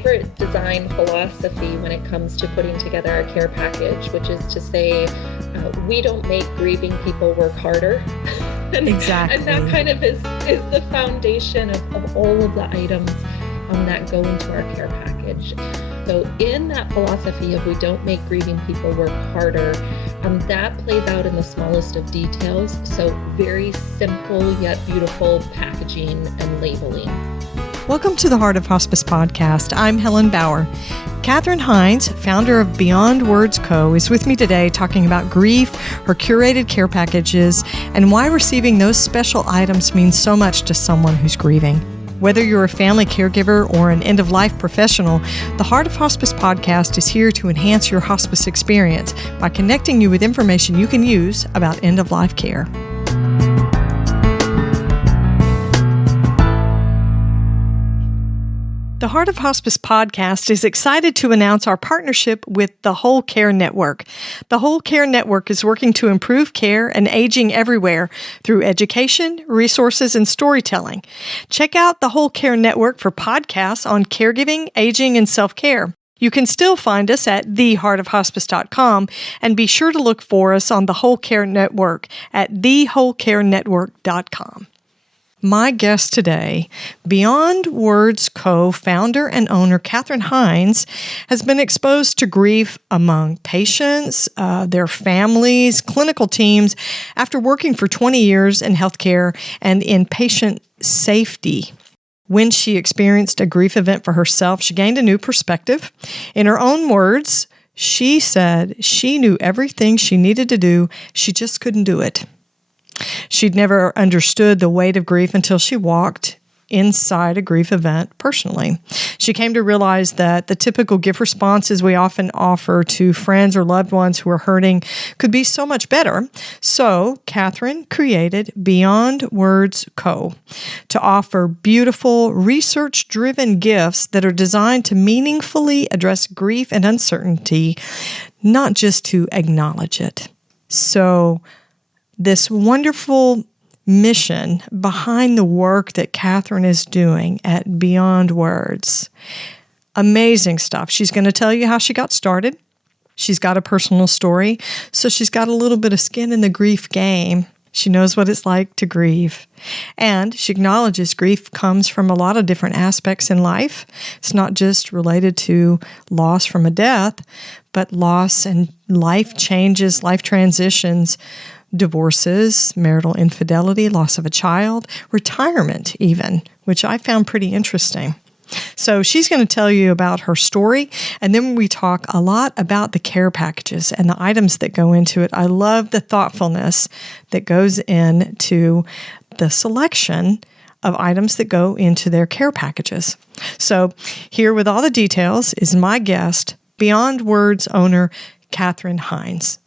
favorite design philosophy when it comes to putting together a care package, which is to say, we don't make grieving people work harder. Exactly. And that kind of is the foundation of all of the items that go into our care package. So in that philosophy of we don't make grieving people work harder, that plays out in the smallest of details. So very simple yet beautiful packaging and labeling. Welcome to the Heart of Hospice podcast. I'm Helen Bauer. Catherine Hinz, founder of Beyond Words Co., is with me today talking about grief, her curated care packages, and why receiving those special items means so much to someone who's grieving. Whether you're a family caregiver or an end-of-life professional, the Heart of Hospice podcast is here to enhance your hospice experience by connecting you with information you can use about end-of-life care. The Heart of Hospice podcast is excited to announce our partnership with the Whole Care Network. The Whole Care Network is working to improve care and aging everywhere through education, resources, and storytelling. Check out the Whole Care Network for podcasts on caregiving, aging, and self-care. You can still find us at theheartofhospice.com and be sure to look for us on the Whole Care Network at thewholecarenetwork.com. My guest today, Beyond Words co-founder and owner Catherine Hinz, has been exposed to grief among patients, their families, clinical teams, after working for 20 years in healthcare and in patient safety. When she experienced a grief event for herself, she gained a new perspective. In her own words, she said she knew everything she needed to do, she just couldn't do it. She'd never understood the weight of grief until she walked inside a grief event personally. She came to realize that the typical gift responses we often offer to friends or loved ones who are hurting could be so much better. So Catherine created Beyond Words Co. to offer beautiful, research-driven gifts that are designed to meaningfully address grief and uncertainty, not just to acknowledge it. So this wonderful mission behind the work that Catherine is doing at Beyond Words. Amazing stuff. She's going to tell you how she got started. She's got a personal story, so she's got a little bit of skin in the grief game. She knows what it's like to grieve. And she acknowledges grief comes from a lot of different aspects in life. It's not just related to loss from a death, but loss and life changes, life transitions, divorces, marital infidelity, loss of a child, retirement even, which I found pretty interesting. So she's going to tell you about her story, and then we talk a lot about the care packages and the items that go into it. I love the thoughtfulness that goes into the selection of items that go into their care packages. So here with all the details is my guest, Beyond Words owner, Catherine Hinz.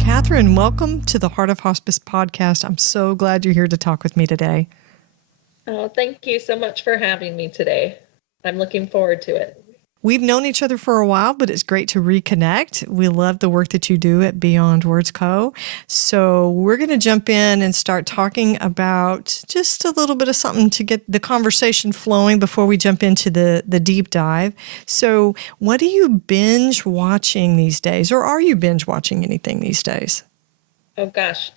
Catherine, welcome to the Heart of Hospice podcast. I'm so glad you're here to talk with me today. Oh, thank you so much for having me today. I'm looking forward to it. We've known each other for a while, but it's great to reconnect. We love the work that you do at Beyond Words Co. So we're going to jump in and start talking about just a little bit of something to get the conversation flowing before we jump into the deep dive. So what are you binge watching these days, or are you binge watching anything these days? Oh gosh,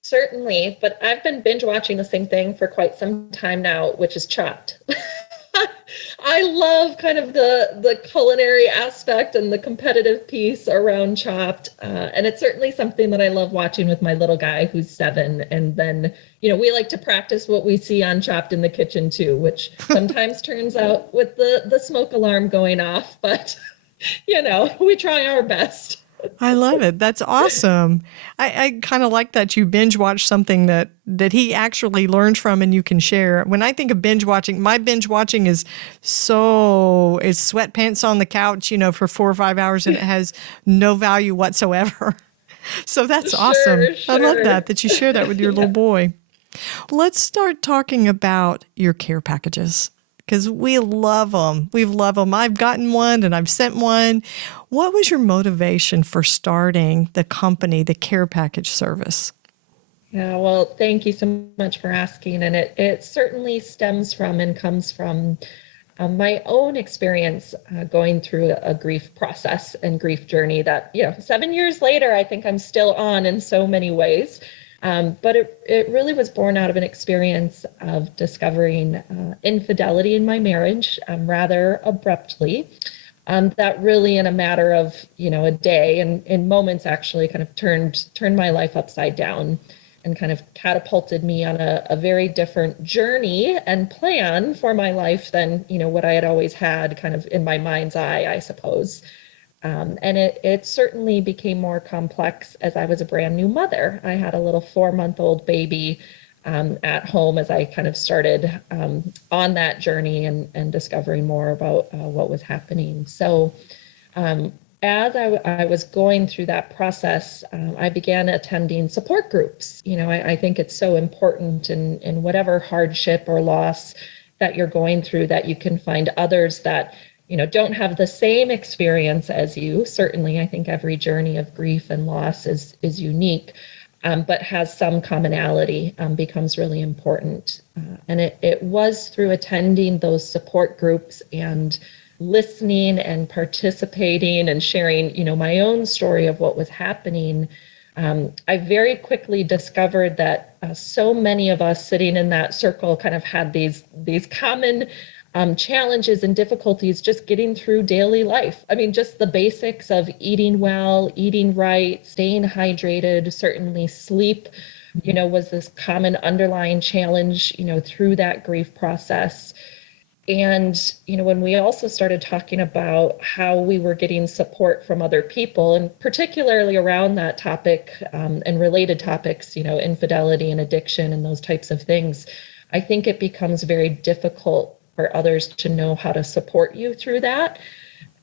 certainly. But I've been binge watching the same thing for quite some time now, which is Chopped. I love kind of the culinary aspect and the competitive piece around Chopped. And it's certainly something that I love watching with my little guy who's 7. And then, we like to practice what we see on Chopped in the kitchen too, which sometimes turns out with the smoke alarm going off. But, we try our best. I love it. That's awesome. I kind of like that you binge watch something that he actually learns from and you can share. When I think of binge watching, my binge watching is sweatpants on the couch, for 4 or 5 hours, and it has no value whatsoever. So that's awesome. Sure. I love that you share that with your little boy. Let's start talking about your care packages, because we love them. We love them. I've gotten one and I've sent one. What was your motivation for starting the company, the care package service? Yeah, well, thank you so much for asking. And it certainly stems from and comes from my own experience going through a grief process and grief journey that, 7 years later, I think I'm still on in so many ways. But it really was born out of an experience of discovering infidelity in my marriage rather abruptly. That really, in a matter of a day and in moments, actually kind of turned my life upside down and kind of catapulted me on a very different journey and plan for my life than what I had always had kind of in my mind's eye, I suppose. And it certainly became more complex as I was a brand new mother. I had a little 4-month-old baby at home as I kind of started on that journey and discovering more about what was happening. So as I was going through that process, I began attending support groups. I think it's so important in whatever hardship or loss that you're going through that you can find others that don't have the same experience as you. Certainly, I think every journey of grief and loss is unique, but has some commonality, becomes really important. And it was through attending those support groups and listening and participating and sharing, my own story of what was happening. I very quickly discovered that so many of us sitting in that circle kind of had these common challenges and difficulties just getting through daily life. I mean, just the basics of eating well, eating right, staying hydrated, certainly sleep, was this common underlying challenge, through that grief process. And, when we also started talking about how we were getting support from other people, and particularly around that topic and related topics, infidelity and addiction and those types of things, I think it becomes very difficult for others to know how to support you through that.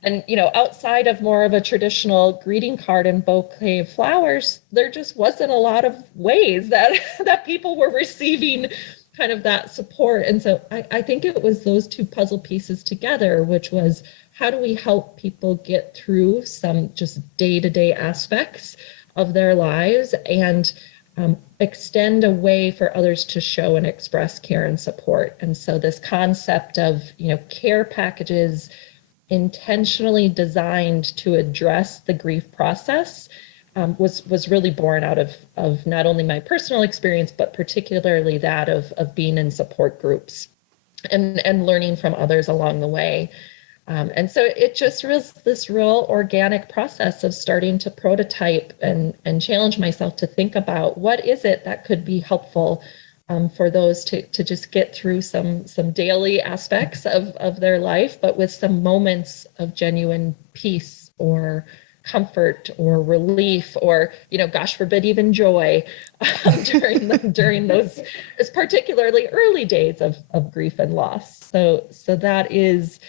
And, outside of more of a traditional greeting card and bouquet of flowers, there just wasn't a lot of ways that, that people were receiving kind of that support. And so I think it was those two puzzle pieces together, which was how do we help people get through some just day-to-day aspects of their lives and extend a way for others to show and express care and support. And so this concept of, care packages intentionally designed to address the grief process was really born out of not only my personal experience, but particularly that of being in support groups and learning from others along the way. And so it just was this real organic process of starting to prototype and challenge myself to think about what is it that could be helpful for those to just get through some daily aspects of their life, but with some moments of genuine peace or comfort or relief or, gosh forbid, even joy during those particularly early days of grief and loss. So that is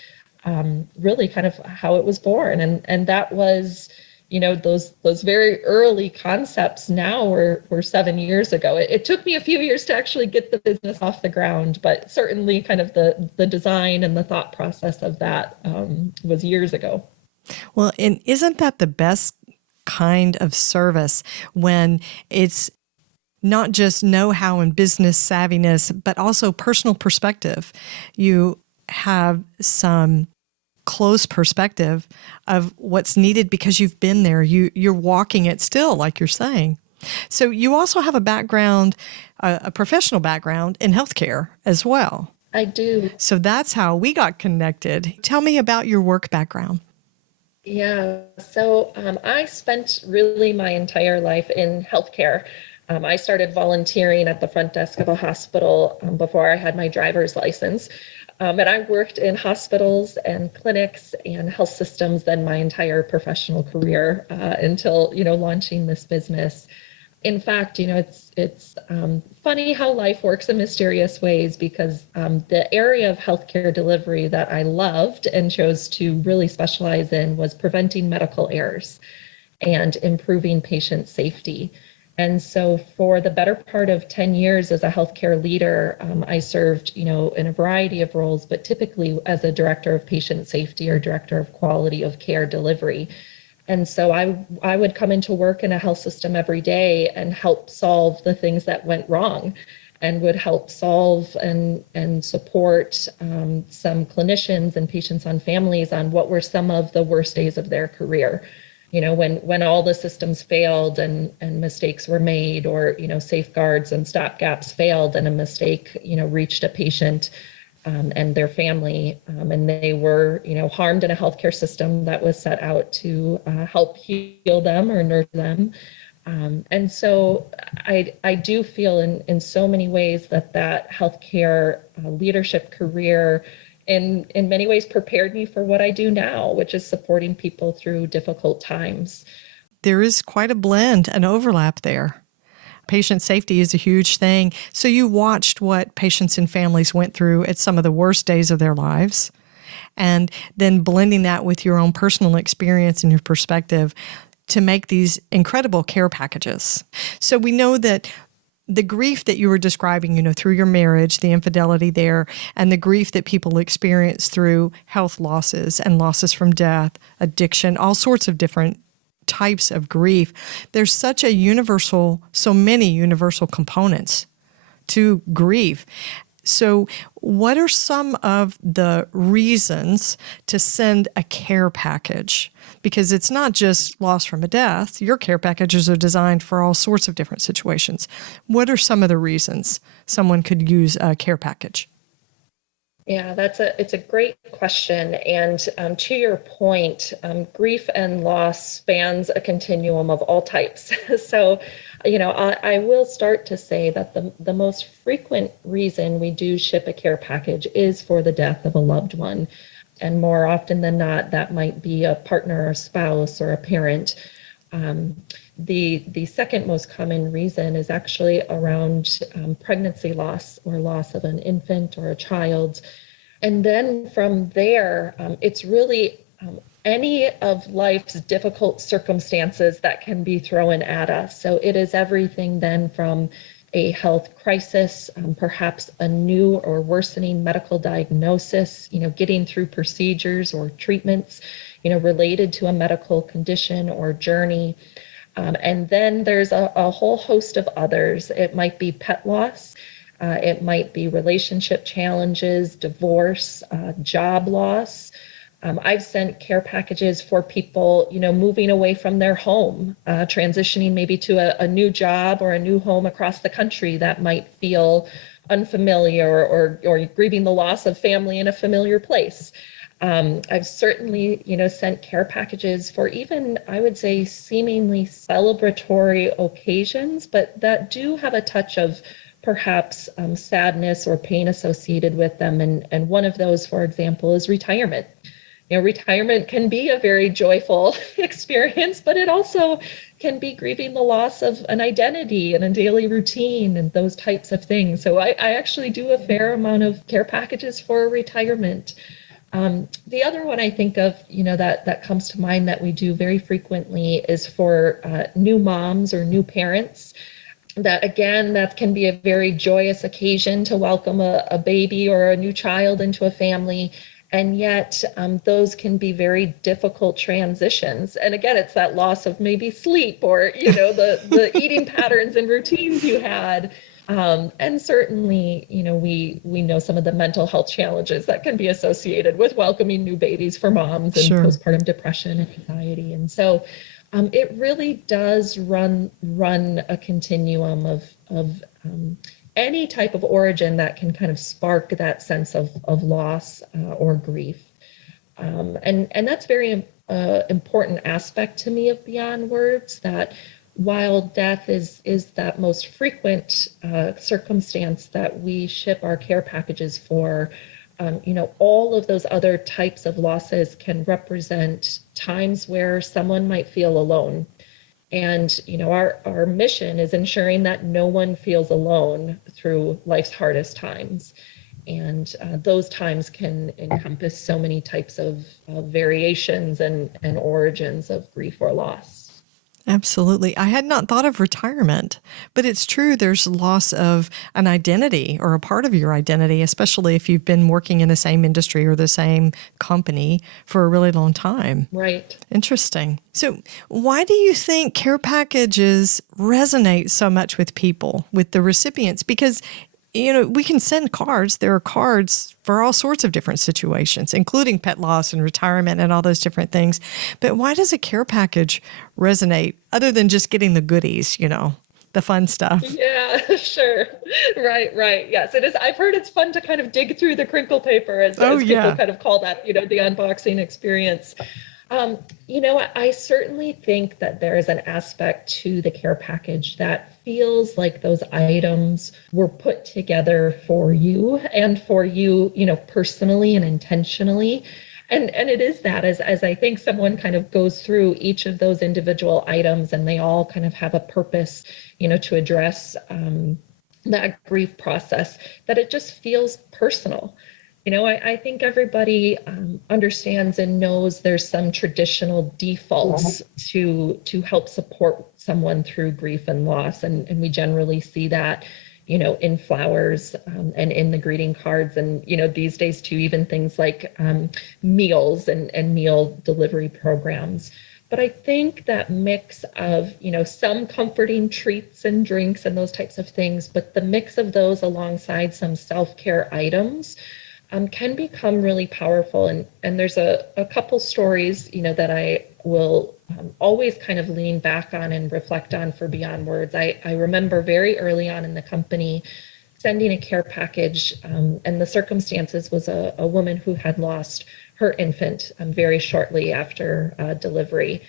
really kind of how it was born. And that was, those very early concepts now were 7 years ago. It took me a few years to actually get the business off the ground, but certainly kind of the design and the thought process of that was years ago. Well, and isn't that the best kind of service when it's not just know-how and business savviness, but also personal perspective? You have some close perspective of what's needed because you've been there. You're walking it still, like you're saying. So you also have a background, a professional background in healthcare as well. I do. So that's how we got connected. Tell me about your work background. Yeah, so I spent really my entire life in healthcare. I started volunteering at the front desk of a hospital before I had my driver's license. And I worked in hospitals and clinics and health systems then my entire professional career until, launching this business. In fact, it's funny how life works in mysterious ways because the area of healthcare delivery that I loved and chose to really specialize in was preventing medical errors and improving patient safety. And so for the better part of 10 years as a healthcare leader, I served, in a variety of roles, but typically as a director of patient safety or director of quality of care delivery. And so I would come into work in a health system every day and help solve the things that went wrong, and would help solve and support some clinicians and patients on families on what were some of the worst days of their career. When all the systems failed and mistakes were made, or, safeguards and stopgaps failed and a mistake, reached a patient and their family, and they were, harmed in a healthcare system that was set out to help heal them or nurture them. And so I do feel in so many ways that healthcare leadership career in many ways prepared me for what I do now, which is supporting people through difficult times. There is quite a blend, an overlap there. Patient safety is a huge thing. So you watched what patients and families went through at some of the worst days of their lives, and then blending that with your own personal experience and your perspective to make these incredible care packages. So we know that the grief that you were describing, through your marriage, the infidelity there, and the grief that people experience through health losses and losses from death, addiction, all sorts of different types of grief. There's so many universal components to grief. So what are some of the reasons to send a care package? Because it's not just loss from a death. Your care packages are designed for all sorts of different situations. What are some of the reasons someone could use a care package? Yeah, it's a great question. And to your point, grief and loss spans a continuum of all types. So, I will start to say that the most frequent reason we do ship a care package is for the death of a loved one. And more often than not, that might be a partner or a spouse or a parent. The second most common reason is actually around pregnancy loss or loss of an infant or a child. And then from there, it's really any of life's difficult circumstances that can be thrown at us. So it is everything then from a health crisis, perhaps a new or worsening medical diagnosis, getting through procedures or treatments, related to a medical condition or journey. And then there's a whole host of others. It might be pet loss. It might be relationship challenges, divorce, job loss. I've sent care packages for people, moving away from their home, transitioning maybe to a new job or a new home across the country that might feel unfamiliar, or grieving the loss of family in a familiar place. I've certainly, sent care packages for even, I would say, seemingly celebratory occasions, but that do have a touch of perhaps sadness or pain associated with them. And one of those, for example, is retirement. Retirement can be a very joyful experience, but it also can be grieving the loss of an identity and a daily routine and those types of things. So I actually do a fair amount of care packages for retirement. The other one I think of, that comes to mind that we do very frequently is for new moms or new parents. That can be a very joyous occasion to welcome a baby or a new child into a family. And yet those can be very difficult transitions. And again, it's that loss of maybe sleep or, the eating patterns and routines you had. And certainly, we know some of the mental health challenges that can be associated with welcoming new babies for moms and Sure. postpartum depression and anxiety. And so it really does run a continuum of any type of origin that can kind of spark that sense of loss or grief. And that's very important aspect to me of Beyond Words, that while death is that most frequent circumstance that we ship our care packages for, all of those other types of losses can represent times where someone might feel alone. And, our mission is ensuring that no one feels alone through life's hardest times. And those times can encompass so many types of variations and origins of grief or loss. Absolutely. I had not thought of retirement, but it's true. There's loss of an identity or a part of your identity, especially if you've been working in the same industry or the same company for a really long time. Right. Interesting. So, why do you think care packages resonate so much with people, with the recipients? Because we can send cards. There are cards for all sorts of different situations, including pet loss and retirement and all those different things. But why does a care package resonate other than just getting the goodies, the fun stuff? Yeah, sure. Right. Yes, it is. I've heard it's fun to kind of dig through the crinkle paper Oh, as people yeah. kind of call that, the unboxing experience. I certainly think that there is an aspect to the care package that feels like those items were put together for you and for you, personally and intentionally. And it is that as I think someone kind of goes through each of those individual items and they all kind of have a purpose, to address that grief process, that it just feels personal. I think everybody understands and knows there's some traditional defaults to help support someone through grief and loss. And we generally see that, in flowers and in the greeting cards. And, these days too, even things like meals and meal delivery programs. But I think that mix of, some comforting treats and drinks and those types of things, but the mix of those alongside some self-care items can become really powerful. And there's a couple stories, that I will always kind of lean back on and reflect on for Beyond Words. I remember very early on in the company sending a care package, and the circumstances was a woman who had lost her infant very shortly after delivery.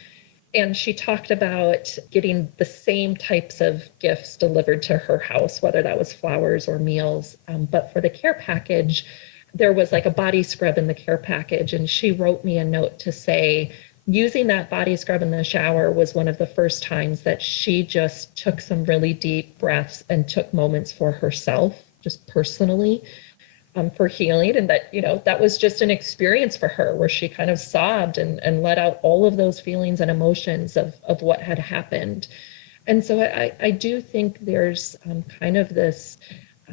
And she talked about getting the same types of gifts delivered to her house, whether that was flowers or meals. But for the care package, there was like a body scrub in the care package. And she wrote me a note to say, using that body scrub in the shower was one of the first times that she just took some really deep breaths and took moments for herself, just personally, for healing. And that, that was just an experience for her where she kind of sobbed and let out all of those feelings and emotions of what had happened. And so I do think there's kind of this,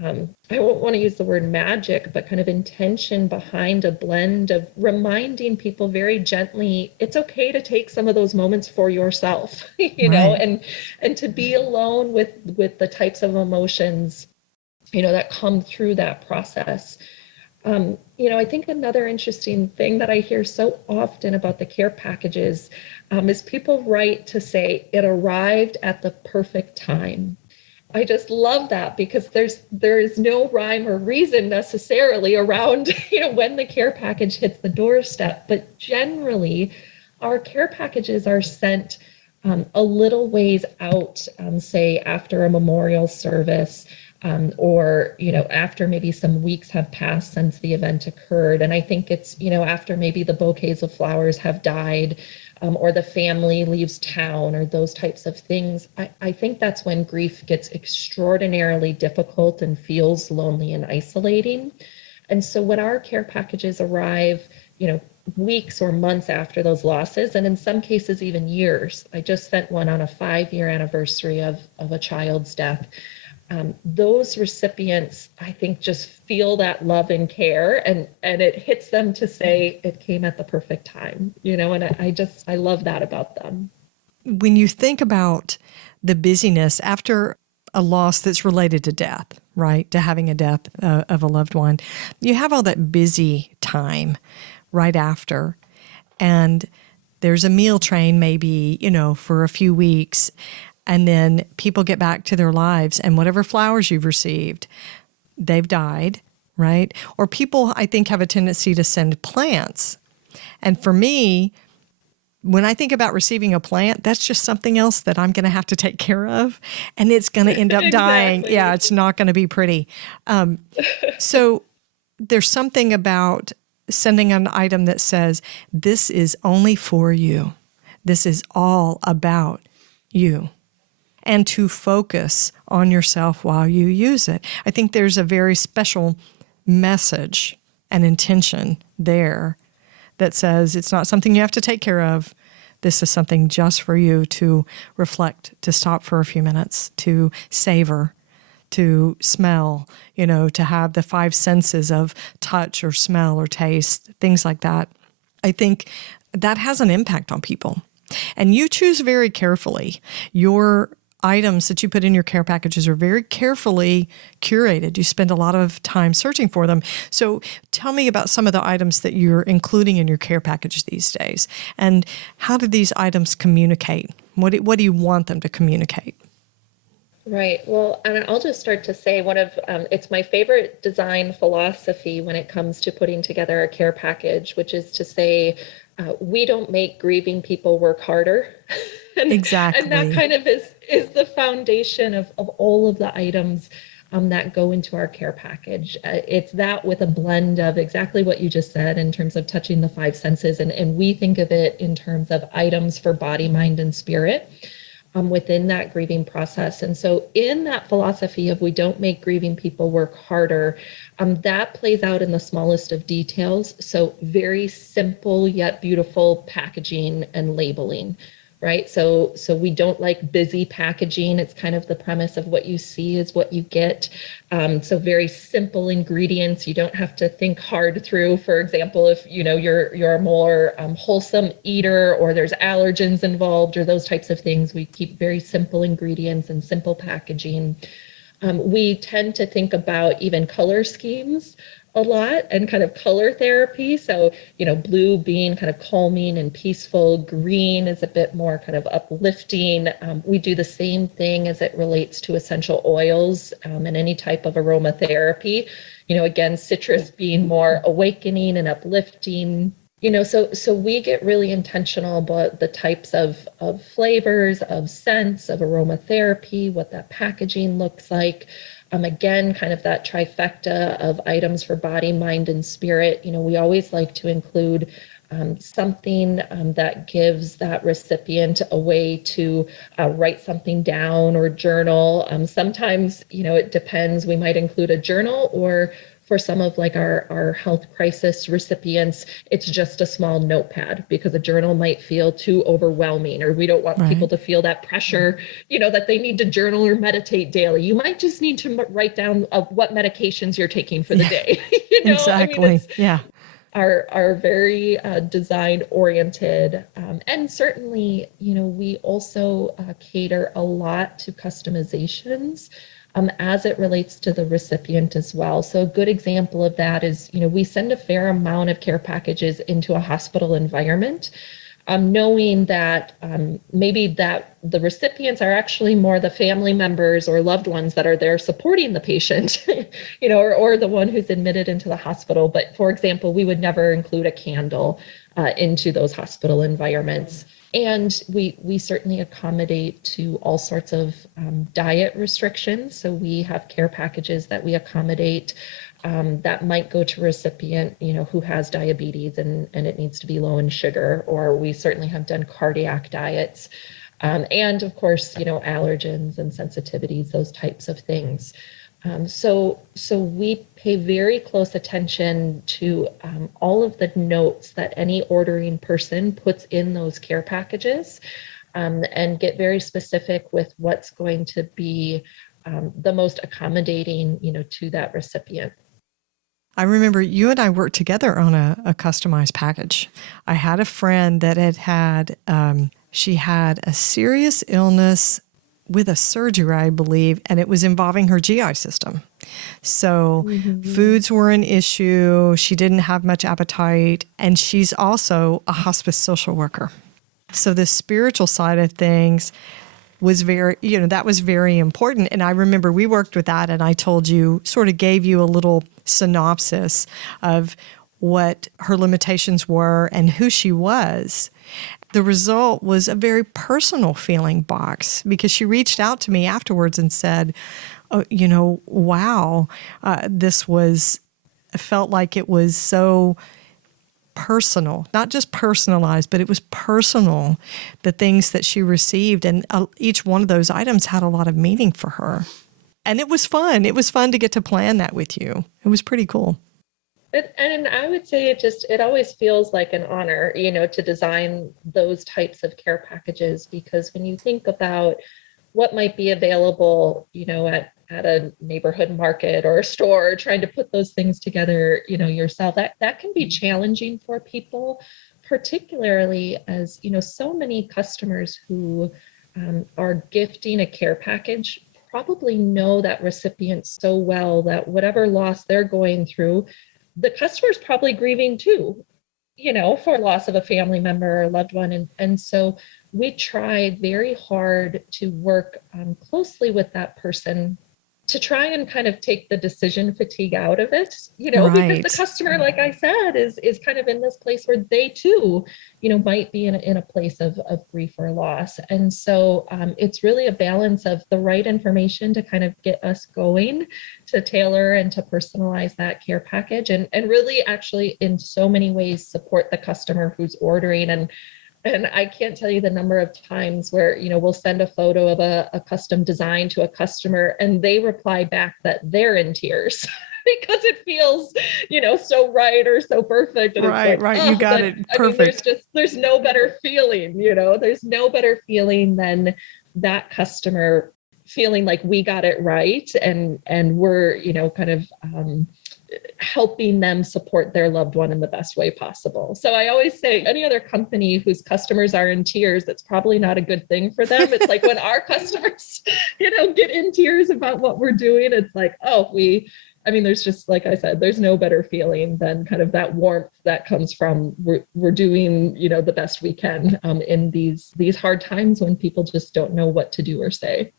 I won't want to use the word magic, but kind of intention behind a blend of reminding people very gently, it's okay to take some of those moments for yourself, Right. and to be alone with the types of emotions, that come through that process. I think another interesting thing that I hear so often about the care packages is people write to say it arrived at the perfect time. I just love that because there is no rhyme or reason necessarily around, when the care package hits the doorstep. But generally, our care packages are sent a little ways out, say after a memorial service, or after maybe some weeks have passed since the event occurred. And I think it's after maybe the bouquets of flowers have died, or the family leaves town, or those types of things. I think that's when grief gets extraordinarily difficult and feels lonely and isolating. And so when our care packages arrive, weeks or months after those losses, and in some cases even years. I just sent one on a 5-year anniversary of a child's death. Those recipients, I think, just feel that love and care, and it hits them to say it came at the perfect time, and I love that about them. When you think about the busyness after a loss that's related to death, right, to having a death of a loved one, you have all that busy time right after, and there's a meal train maybe, for a few weeks. And then people get back to their lives, and whatever flowers you've received, they've died, right? Or people, I think, have a tendency to send plants. And for me, when I think about receiving a plant, that's just something else that I'm going to have to take care of, and it's going to end up dying. Exactly. Yeah, it's not going to be pretty. So there's something about sending an item that says, this is only for you. This is all about you. And to focus on yourself while you use it. I think there's a very special message and intention there that says it's not something you have to take care of, this is something just for you to reflect, to stop for a few minutes, to savor, to smell, to have the five senses of touch or smell or taste, things like that. I think that has an impact on people. And you choose very carefully. Your items that you put in your care packages are very carefully curated. You spend a lot of time searching for them. So tell me about some of the items that you're including in your care package these days. And how do these items communicate? What do you want them to communicate? Right. Well, and I'll just start to say it's my favorite design philosophy when it comes to putting together a care package, which is to say, we don't make grieving people work harder. Exactly. And that kind of is the foundation of all of the items that go into our care package. It's that with a blend of exactly what you just said in terms of touching the five senses. And we think of it in terms of items for body, mind, and spirit. Within that grieving process. And so in that philosophy of we don't make grieving people work harder, that plays out in the smallest of details. So very simple yet beautiful packaging and labeling, right? So we don't like busy packaging. It's kind of the premise of what you see is what you get. So very simple ingredients. You don't have to think hard through. For example, if you're a more wholesome eater or there's allergens involved or those types of things, we keep very simple ingredients and simple packaging. We tend to think about even color schemes a lot and kind of color therapy. So, blue being kind of calming and peaceful, green is a bit more kind of uplifting. We do the same thing as it relates to essential oils and any type of aromatherapy. Again, citrus being more awakening and uplifting. So we get really intentional about the types of flavors, of scents, of aromatherapy, what that packaging looks like. Again, kind of that trifecta of items for body, mind, and spirit. We always like to include something that gives that recipient a way to write something down or journal. Sometimes, it depends. We might include a journal, or for some of like our health crisis recipients, it's just a small notepad because a journal might feel too overwhelming, or we don't want people to feel that pressure, that they need to journal or meditate daily. You might just need to write down what medications you're taking for the day. Exactly. Are very design oriented. And certainly, we also cater a lot to customizations as it relates to the recipient as well. So a good example of that is, we send a fair amount of care packages into a hospital environment, knowing that maybe that the recipients are actually more the family members or loved ones that are there supporting the patient, or the one who's admitted into the hospital. But for example, we would never include a candle into those hospital environments. And we certainly accommodate to all sorts of diet restrictions. So we have care packages that we accommodate that might go to a recipient, who has diabetes and it needs to be low in sugar, or we certainly have done cardiac diets. And of course, allergens and sensitivities, those types of things. So we pay very close attention to all of the notes that any ordering person puts in those care packages, and get very specific with what's going to be the most accommodating, to that recipient. I remember you and I worked together on a customized package. I had a friend that she had a serious illness with a surgery, I believe, and it was involving her GI system. So foods were an issue. She didn't have much appetite, and she's also a hospice social worker. So the spiritual side of things was that was very important. And I remember we worked with that, and I sort of gave you a little synopsis of what her limitations were and who she was. The result was a very personal feeling box, because she reached out to me afterwards and said, oh, wow, felt like it was so personal, not just personalized, but it was personal, the things that she received. And each one of those items had a lot of meaning for her. And it was fun. It was fun to get to plan that with you. It was pretty cool. And I would say it always feels like an honor, to design those types of care packages, because when you think about what might be available, at a neighborhood market or a store, trying to put those things together, yourself, that can be challenging for people, particularly as, so many customers who are gifting a care package probably know that recipient so well that whatever loss they're going through, the customer's probably grieving too, for loss of a family member or loved one. And so we try very hard to work closely with that person to try and kind of take the decision fatigue out of it, because the customer, like I said, is kind of in this place where they too, might be in a place of grief or loss. And so it's really a balance of the right information to kind of get us going, to tailor and to personalize that care package, and really actually in so many ways support the customer who's ordering. And I can't tell you the number of times where, we'll send a photo of a custom design to a customer and they reply back that they're in tears because it feels, so right or so perfect. And right. You got it perfect. I mean, there's no better feeling, there's no better feeling than that customer feeling like we got it right. And we're, kind of, helping them support their loved one in the best way possible. So I always say any other company whose customers are in tears, that's probably not a good thing for them. It's like when our customers, get in tears about what we're doing, it's like, there's just, like I said, there's no better feeling than kind of that warmth that comes from we're doing, the best we can in these hard times when people just don't know what to do or say.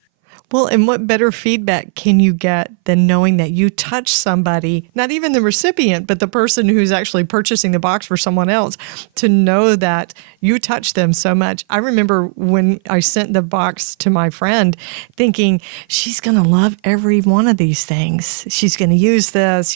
Well, and what better feedback can you get than knowing that you touched somebody, not even the recipient, but the person who's actually purchasing the box for someone else, to know that you touched them so much. I remember when I sent the box to my friend thinking, she's going to love every one of these things. She's going to use this,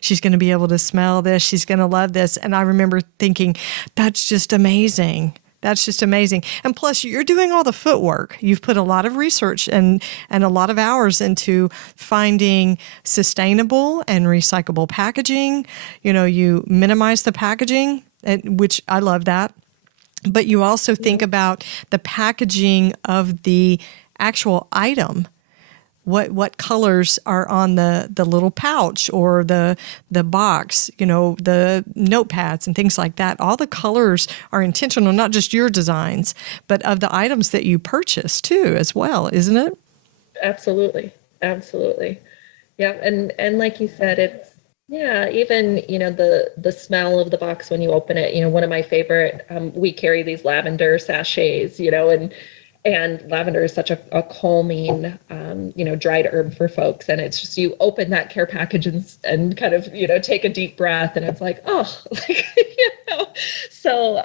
she's going to be able to smell this. She's going to love this. And I remember thinking, that's just amazing. That's just amazing. And plus, you're doing all the footwork. You've put a lot of research and a lot of hours into finding sustainable and recyclable packaging. You minimize the packaging, which I love that. But you also think about the packaging of the actual item. What colors are on the little pouch or the box, the notepads and things like that. All the colors are intentional, not just your designs, but of the items that you purchase too, as well, isn't it? Absolutely. Yeah. And like you said, it's, even, the smell of the box when you open it, one of my favorite, we carry these lavender sachets, and lavender is such a calming, dried herb for folks. And it's just, you open that care package and kind of, take a deep breath, and it's like, so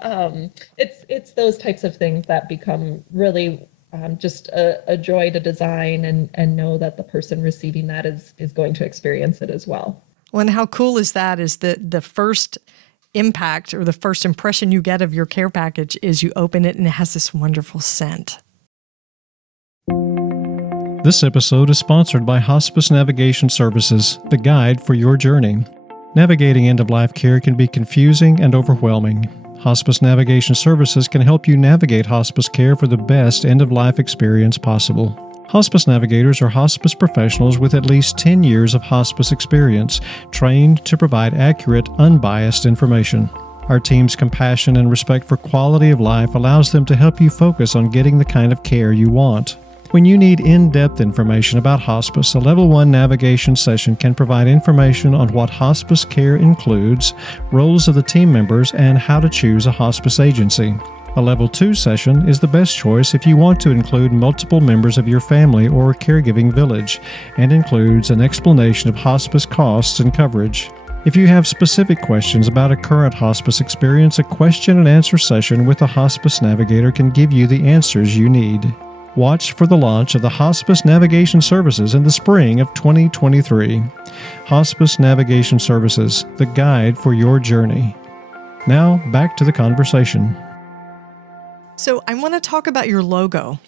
it's those types of things that become really just a joy to design and know that the person receiving that is going to experience it as well. Well, and how cool is that? Is the first impact or the first impression you get of your care package is you open it and it has this wonderful scent. This episode is sponsored by Hospice Navigation Services, the guide for your journey. Navigating end-of-life care can be confusing and overwhelming. Hospice Navigation Services can help you navigate hospice care for the best end-of-life experience possible. Hospice navigators are hospice professionals with at least 10 years of hospice experience, trained to provide accurate, unbiased information. Our team's compassion and respect for quality of life allows them to help you focus on getting the kind of care you want. When you need in-depth information about hospice, a Level 1 navigation session can provide information on what hospice care includes, roles of the team members, and how to choose a hospice agency. A Level 2 session is the best choice if you want to include multiple members of your family or caregiving village, and includes an explanation of hospice costs and coverage. If you have specific questions about a current hospice experience, a question and answer session with a hospice navigator can give you the answers you need. Watch for the launch of the Hospice Navigation Services in the spring of 2023. Hospice Navigation Services, the guide for your journey. Now, back to the conversation. So I want to talk about your logo.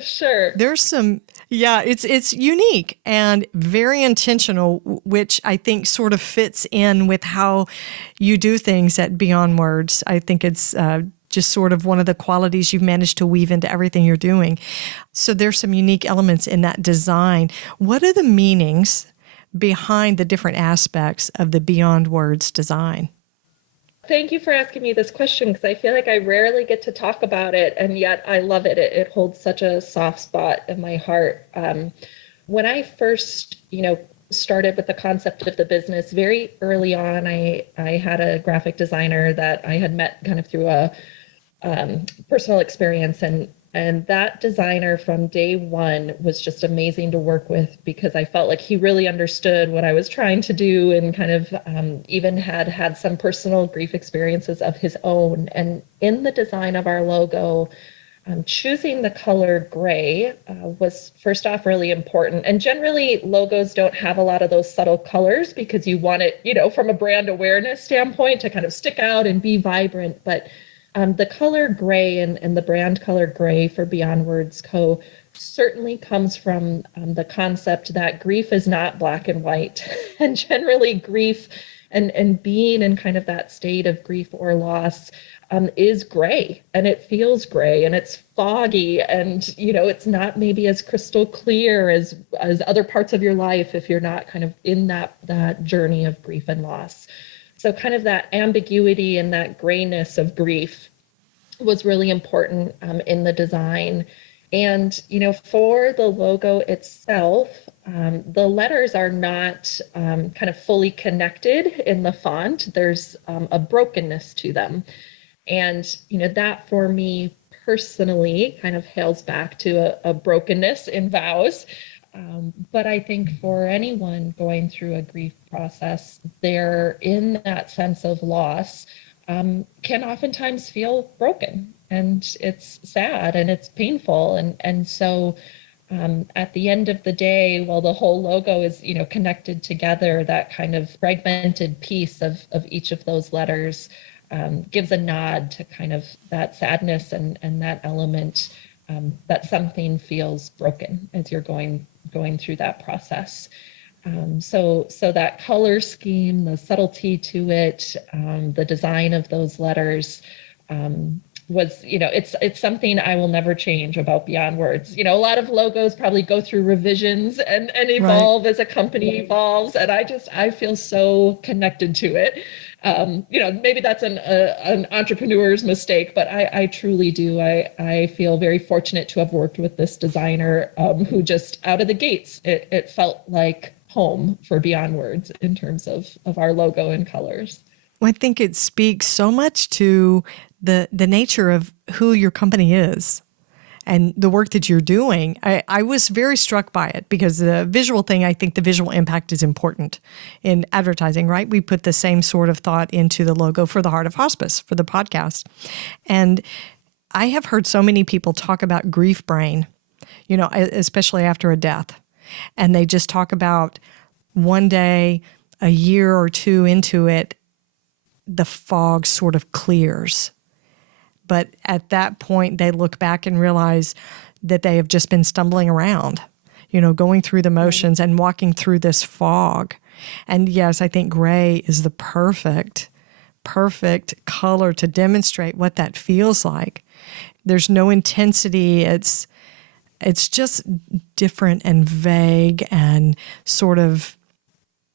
Sure. There's some, yeah, it's unique and very intentional, which I think sort of fits in with how you do things at Beyond Words. I think it's just sort of one of the qualities you've managed to weave into everything you're doing. So there's some unique elements in that design. What are the meanings behind the different aspects of the Beyond Words design? Thank you for asking me this question, because I feel like I rarely get to talk about it, and yet I love it. It holds such a soft spot in my heart. When I first, started with the concept of the business, very early on, I had a graphic designer that I had met kind of through a personal experience, and that designer from day one was just amazing to work with, because I felt like he really understood what I was trying to do, and kind of even had some personal grief experiences of his own. And in the design of our logo, choosing the color gray was first off really important. And generally logos don't have a lot of those subtle colors, because you want it, from a brand awareness standpoint, to kind of stick out and be vibrant. But the color gray and the brand color gray for Beyond Words Co. certainly comes from the concept that grief is not black and white. And generally grief and being in kind of that state of grief or loss is gray, and it feels gray, and it's foggy, and it's not maybe as crystal clear as other parts of your life if you're not kind of in that journey of grief and loss. So kind of that ambiguity and that grayness of grief was really important in the design. And, for the logo itself, the letters are not kind of fully connected in the font. There's a brokenness to them. And, that for me personally kind of hails back to a brokenness in vows. But I think for anyone going through a grief process, they're in that sense of loss, can oftentimes feel broken, and it's sad and it's painful. And so at the end of the day, while the whole logo is, connected together, that kind of fragmented piece of each of those letters gives a nod to kind of that sadness and that element that something feels broken as you're going through that process. So that color scheme, the subtlety to it, the design of those letters was, it's something I will never change about Beyond Words. A lot of logos probably go through revisions and evolve as a company evolves. And I feel so connected to it. Maybe that's an entrepreneur's mistake, but I truly do. I feel very fortunate to have worked with this designer who just out of the gates, it felt like home for Beyond Words in terms of our logo and colors. Well, I think it speaks so much to the nature of who your company is and the work that you're doing. I was very struck by it, because the visual thing, I think the visual impact is important in advertising, right? We put the same sort of thought into the logo for the Heart of Hospice, for the podcast. And I have heard so many people talk about grief brain, especially after a death. And they just talk about one day, a year or two into it, the fog sort of clears. But at that point, they look back and realize that they have just been stumbling around, going through the motions and walking through this fog. And yes, I think gray is the perfect color to demonstrate what that feels like. There's no intensity. It's just different and vague, and sort of,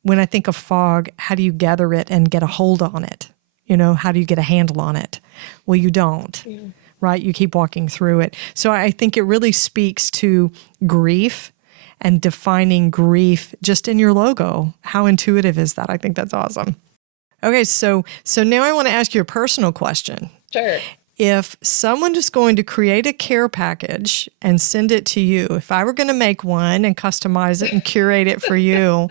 when I think of fog, how do you gather it and get a hold on it? How do you get a handle on it? Well, you don't, right? You keep walking through it. So I think it really speaks to grief and defining grief just in your logo. How intuitive is that? I think that's awesome. Okay, so now I want to ask you a personal question. Sure. If someone is going to create a care package and send it to you, if I were going to make one and customize it and curate it for you,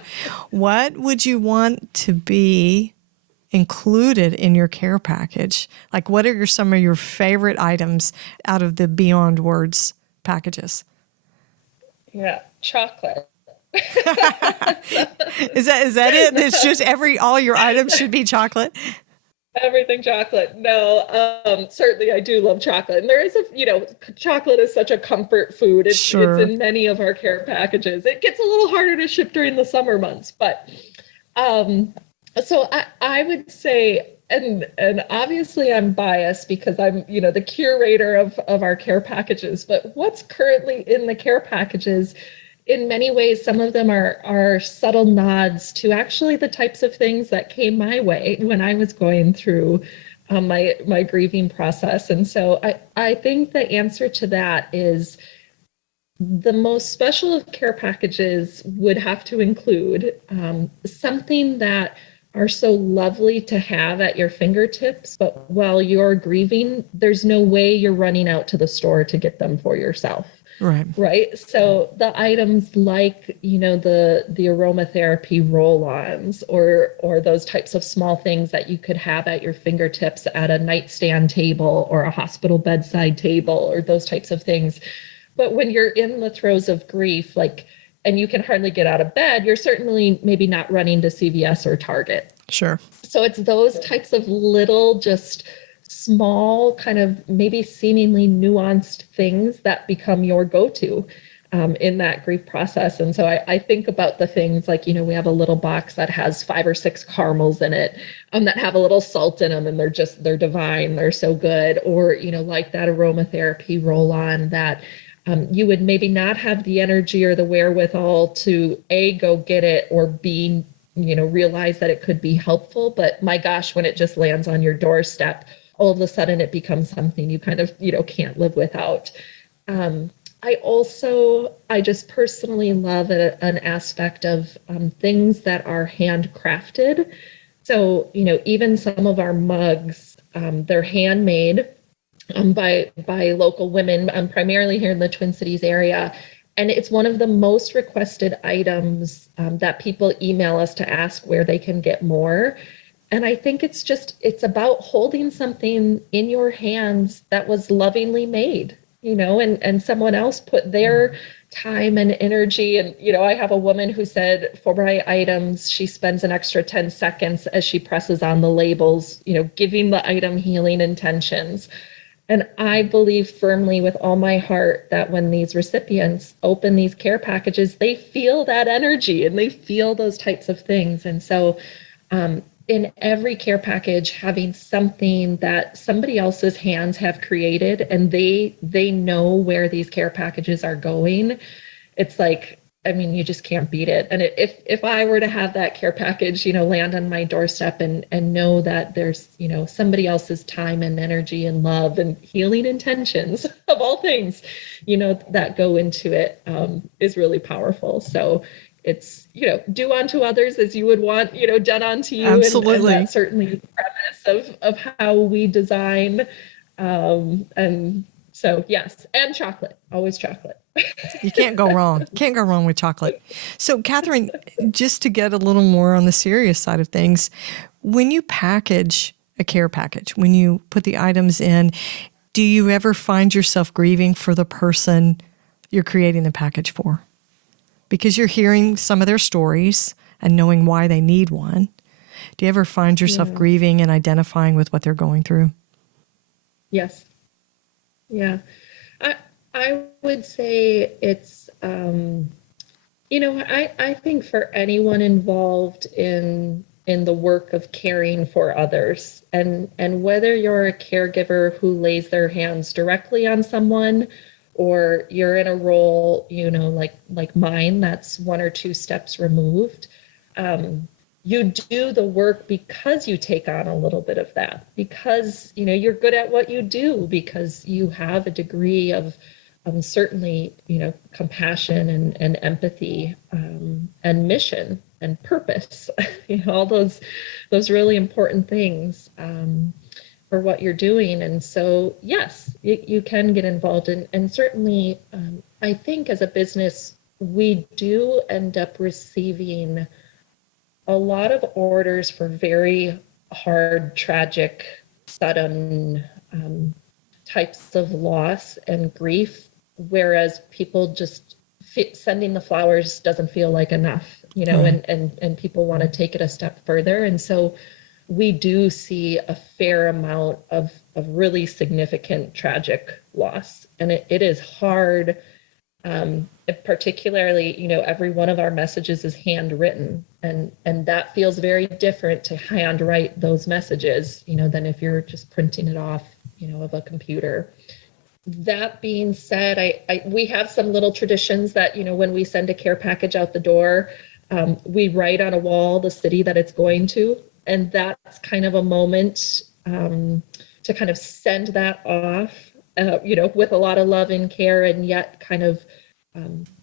what would you want to be included in your care package? Like, what are some of your favorite items out of the Beyond Words packages? Yeah, chocolate. Is that it? It's just all your items should be chocolate? Everything chocolate. No, certainly I do love chocolate. And there is chocolate is such a comfort food. It's Sure. in many of our care packages. It gets a little harder to ship during the summer months, but um, so I would say, and obviously I'm biased because I'm, the curator of our care packages, but what's currently in the care packages, in many ways, some of them are subtle nods to actually the types of things that came my way when I was going through my grieving process. And so I think the answer to that is the most special of care packages would have to include something that are so lovely to have at your fingertips, but while you're grieving, there's no way you're running out to the store to get them for yourself. Right. Right. So the items like, the aromatherapy roll-ons or those types of small things that you could have at your fingertips at a nightstand table or a hospital bedside table or those types of things. But when you're in the throes of grief, and you can hardly get out of bed, you're certainly maybe not running to CVS or Target. Sure. So it's those types of little, just small, kind of maybe seemingly nuanced things that become your go-to in that grief process. And so I think about the things like, we have a little box that has 5 or 6 caramels in it that have a little salt in them, and they're divine. They're so good. Or, like that aromatherapy roll-on that you would maybe not have the energy or the wherewithal to A, go get it, or B, realize that it could be helpful. But my gosh, when it just lands on your doorstep, all of a sudden it becomes something you kind of, can't live without. I just personally love an aspect of things that are handcrafted. So, even some of our mugs, they're handmade by local women, primarily here in the Twin Cities area. And it's one of the most requested items that people email us to ask where they can get more. And I think it's about holding something in your hands that was lovingly made, and someone else put their time and energy. And, I have a woman who said for my items, she spends an extra 10 seconds as she presses on the labels, giving the item healing intentions. And I believe firmly with all my heart that when these recipients open these care packages, they feel that energy and they feel those types of things. And so in every care package, having something that somebody else's hands have created and they know where these care packages are going, it's like, you just can't beat it. And if I were to have that care package, land on my doorstep and know that there's, somebody else's time and energy and love and healing intentions of all things, that go into it, is really powerful. So it's, do unto others as you would want, done unto you. Absolutely. And that certainly is the premise of how we design. And so, yes, and chocolate, always chocolate. You can't go wrong. Can't go wrong with chocolate. So, Catherine, just to get a little more on the serious side of things, when you package a care package, when you put the items in, do you ever find yourself grieving for the person you're creating the package for? Because you're hearing some of their stories and knowing why they need one. Do you ever find yourself grieving and identifying with what they're going through? Yes. Yeah. I would say it's, I think for anyone involved in the work of caring for others, and whether you're a caregiver who lays their hands directly on someone, or you're in a role, like mine, that's 1 or 2 steps removed, you do the work because you take on a little bit of that, because, you're good at what you do, because you have a degree of certainly, compassion and empathy, and mission and purpose, all those really important things for what you're doing. And so, yes, you can get involved in, and certainly, I think as a business, we do end up receiving a lot of orders for very hard, tragic, sudden types of loss and grief, whereas people just sending the flowers doesn't feel like enough, and people want to take it a step further. And so we do see a fair amount of really significant tragic loss. And it is hard, particularly, every one of our messages is handwritten, and that feels very different to handwrite those messages, than if you're just printing it off, of a computer. That being said, we have some little traditions that, when we send a care package out the door, we write on a wall the city that it's going to. And that's kind of a moment to kind of send that off, with a lot of love and care, and yet kind of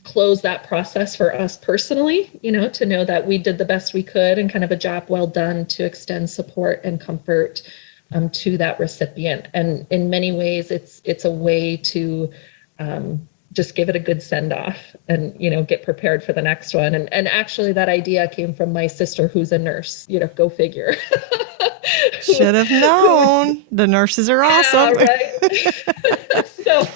close that process for us personally, to know that we did the best we could and kind of a job well done to extend support and comfort to that recipient. And in many ways, it's a way to just give it a good send off and, get prepared for the next one. And actually that idea came from my sister, who's a nurse, go figure. Should have known. The nurses are awesome. Yeah, right. So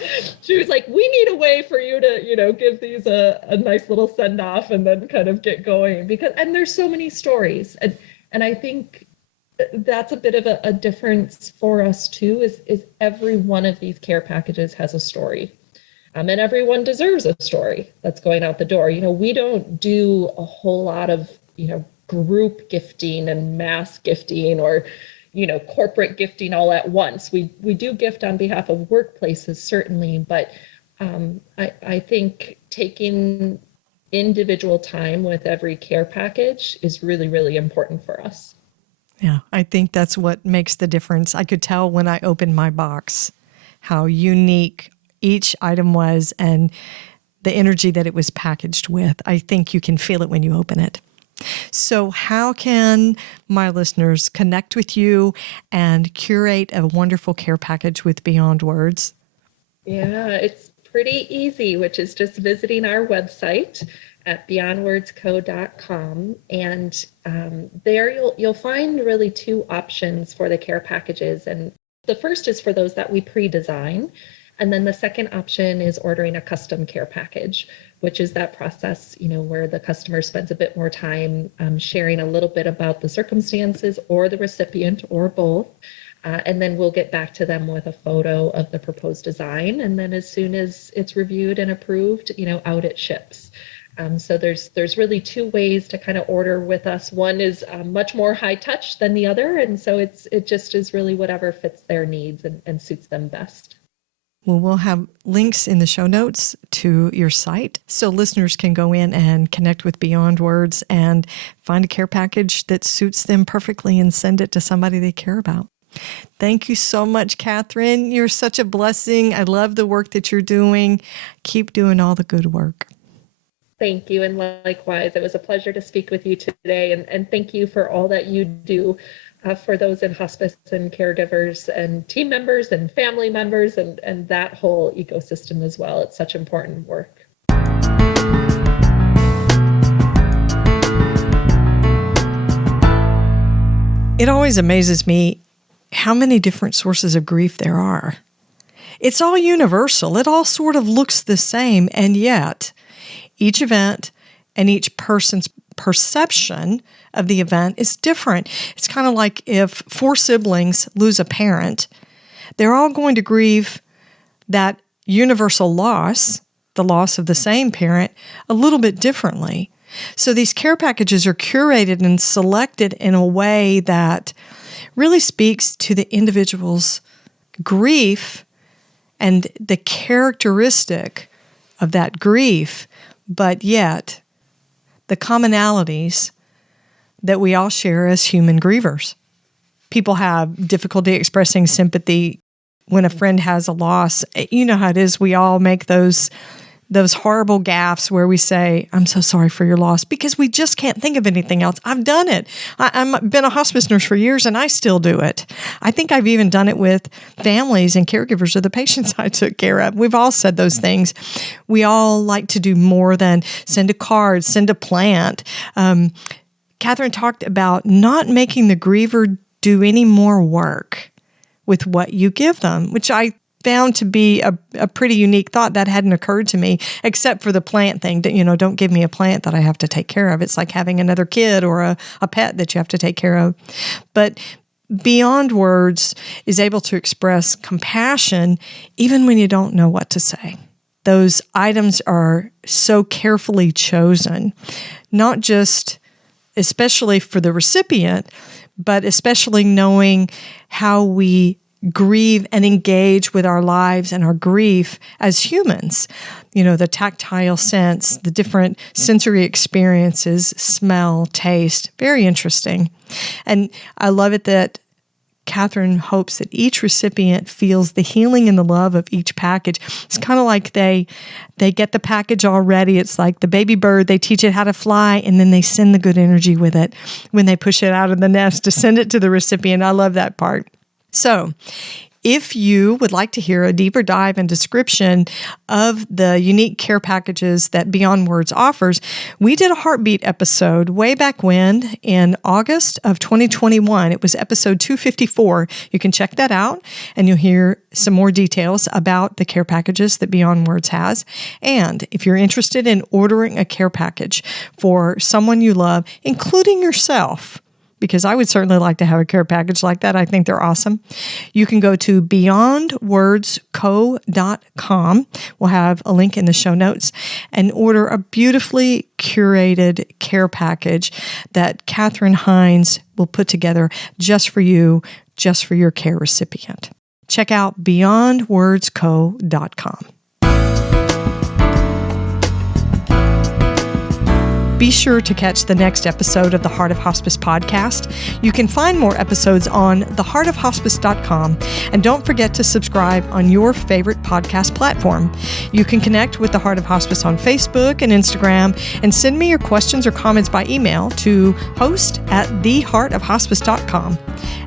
she was like, we need a way for you to, give these a nice little send off and then kind of get going, and there's so many stories. And I think that's a bit of a difference for us too, is every one of these care packages has a story. And everyone deserves a story that's going out the door. We don't do a whole lot of, group gifting and mass gifting or, corporate gifting all at once. We do gift on behalf of workplaces, certainly, but I think taking individual time with every care package is really, really important for us. Yeah, I think that's what makes the difference. I could tell when I opened my box how unique each item was and the energy that it was packaged with. I think you can feel it when you open it. So how can my listeners connect with you and curate a wonderful care package with Beyond Words? Yeah, it's pretty easy, which is just visiting our website at beyondwordsco.com. And there you'll find really two options for the care packages. And the first is for those that we pre-design. And then the second option is ordering a custom care package, which is that process, where the customer spends a bit more time sharing a little bit about the circumstances or the recipient or both. And then we'll get back to them with a photo of the proposed design. And then as soon as it's reviewed and approved, out it ships. So there's really two ways to kind of order with us. One is much more high touch than the other. And so it just is really whatever fits their needs and suits them best. Well, we'll have links in the show notes to your site so listeners can go in and connect with Beyond Words and find a care package that suits them perfectly and send it to somebody they care about. Thank you so much, Catherine. You're such a blessing. I love the work that you're doing. Keep doing all the good work. Thank you. And likewise, it was a pleasure to speak with you today. And thank you for all that you do for those in hospice and caregivers and team members and family members and that whole ecosystem as well. It's such important work. It always amazes me how many different sources of grief there are. It's all universal. It all sort of looks the same, and yet each event and each person's perception of the event is different. It's kind of like if 4 siblings lose a parent, they're all going to grieve that universal loss, the loss of the same parent, a little bit differently. So these care packages are curated and selected in a way that really speaks to the individual's grief and the characteristic of that grief, but yet the commonalities that we all share as human grievers. People have difficulty expressing sympathy when a friend has a loss. You know how it is. We all make those horrible gaffes where we say, I'm so sorry for your loss, because we just can't think of anything else. I've done it. I've been a hospice nurse for years, and I still do it. I think I've even done it with families and caregivers of the patients I took care of. We've all said those things. We all like to do more than send a card, send a plant. Catherine talked about not making the griever do any more work with what you give them, which I found to be a pretty unique thought that hadn't occurred to me, except for the plant thing. Don't give me a plant that I have to take care of. It's like having another kid or a pet that you have to take care of. But Beyond Words is able to express compassion even when you don't know what to say. Those items are so carefully chosen, not just especially for the recipient, but especially knowing how we grieve and engage with our lives and our grief as humans. The tactile sense, the different sensory experiences, smell, taste, very interesting. And I love it that Catherine hopes that each recipient feels the healing and the love of each package. It's kind of like they get the package already. It's like the baby bird, they teach it how to fly, and then they send the good energy with it when they push it out of the nest to send it to the recipient. I love that part. So, if you would like to hear a deeper dive and description of the unique care packages that Beyond Words offers, we did a Heartbeat episode way back when in August of 2021. It was episode 254. You can check that out and you'll hear some more details about the care packages that Beyond Words has. And if you're interested in ordering a care package for someone you love, including yourself, because I would certainly like to have a care package like that. I think they're awesome. You can go to beyondwordsco.com. We'll have a link in the show notes and order a beautifully curated care package that Catherine Hinz will put together just for you, just for your care recipient. Check out beyondwordsco.com. Be sure to catch the next episode of the Heart of Hospice podcast. You can find more episodes on theheartofhospice.com. And don't forget to subscribe on your favorite podcast platform. You can connect with the Heart of Hospice on Facebook and Instagram and send me your questions or comments by email to host@theheartofhospice.com.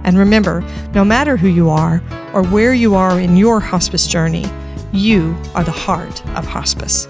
And remember, no matter who you are or where you are in your hospice journey, you are the heart of hospice.